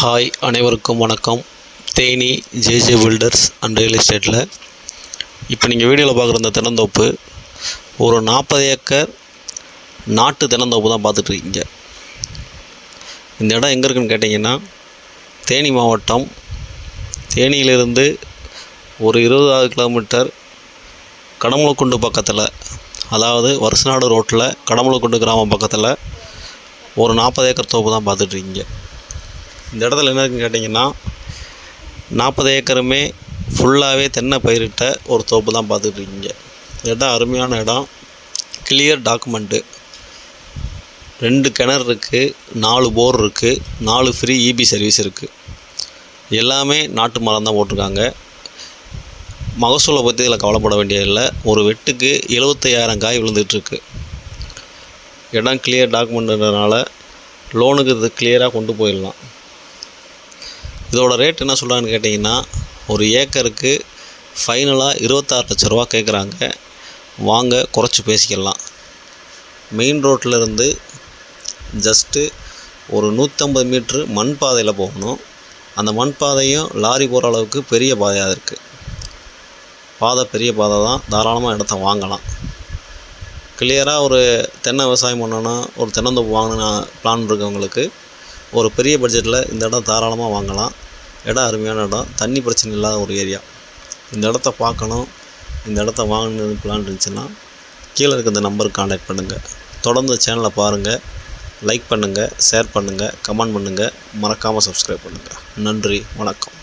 Hi அனைவருக்கும் வணக்கம். Theni JJ filters and real எஸ்டேட்டில் இப்போ நீங்கள் வீடியோவில் பார்க்குற இந்த தென்னந்தோப்பு ஒரு 40 ஏக்கர் நாட்டு தென்னந்தோப்பு தான் பார்த்துட்ருக்கீங்க. இந்த இடம் எங்கே இருக்குதுன்னு கேட்டிங்கன்னா, தேனி மாவட்டம், தேனியிலிருந்து ஒரு 20 கிலோமீட்டர் கடமுளக்குண்டு பக்கத்தில், அதாவது வருசநாடு ரோட்டில் கடமுளக்குண்டு கிராமம் பக்கத்தில் ஒரு 40 ஏக்கர் தோப்பு தான் பார்த்துட்ருக்கீங்க. இந்த இடத்துல என்ன இருக்குன்னு கேட்டிங்கன்னா, 40 ஏக்கருமே ஃபுல்லாகவே தென்னை பயிரிட்ட ஒரு தோப்பு தான் பார்த்துட்ருக்கீங்க. இடம் அருமையான இடம், கிளியர் டாக்குமெண்ட்டு, 2 கிணறு இருக்குது, 4 போர் இருக்குது, 4 ஃப்ரீ இபி சர்வீஸ் இருக்குது. எல்லாமே நாட்டு மரம் தான் போட்டிருக்காங்க. மகசூலை பற்றி இதில் கவலைப்பட வேண்டியதில்லை. ஒரு வெட்டுக்கு 75,000 காய் விழுந்துட்டுருக்கு. இடம் கிளியர் டாக்குமெண்ட்டுன்றதுனால லோனுக்கு இது கிளியராக கொண்டு போயிடலாம். இதோட ரேட் என்ன சொல்கிறாங்கன்னு கேட்டிங்கன்னா, ஒரு ஏக்கருக்கு ஃபைனலாக 26 லட்ச ரூபா கேட்குறாங்க. வாங்க குறைச்சி பேசிக்கலாம். மெயின் ரோட்டிலருந்து ஜஸ்ட்டு ஒரு 150 மீட்ரு மண் பாதையில் போகணும். அந்த மண் பாதையும் லாரி போகிற அளவுக்கு பெரிய பாதையாக இருக்குது. பெரிய பாதை தான், தாராளமாக இடத்த வாங்கலாம். கிளியராக ஒரு தென்னை விவசாயம் பண்ணணும், ஒரு தென்னந்தோப்பு வாங்கணும் பிளான் இருக்கவங்களுக்கு ஒரு பெரிய பட்ஜெட்டில் இந்த இடம் தாராளமாக வாங்கலாம். இடம் அருமையான இடம், தண்ணி பிரச்சனை இல்லாத ஒரு ஏரியா. இந்த இடத்த பார்க்கணும், இந்த இடத்த வாங்கணுன்னு பிளான் இருந்துச்சுன்னா கீழே இருக்க இந்த நம்பருக்கு கான்டாக்ட் பண்ணுங்கள். தொடர்ந்து சேனலை பாருங்கள், லைக் பண்ணுங்கள், ஷேர் பண்ணுங்கள், கமெண்ட் பண்ணுங்கள், மறக்காமல் சப்ஸ்கிரைப் பண்ணுங்கள். நன்றி, வணக்கம்.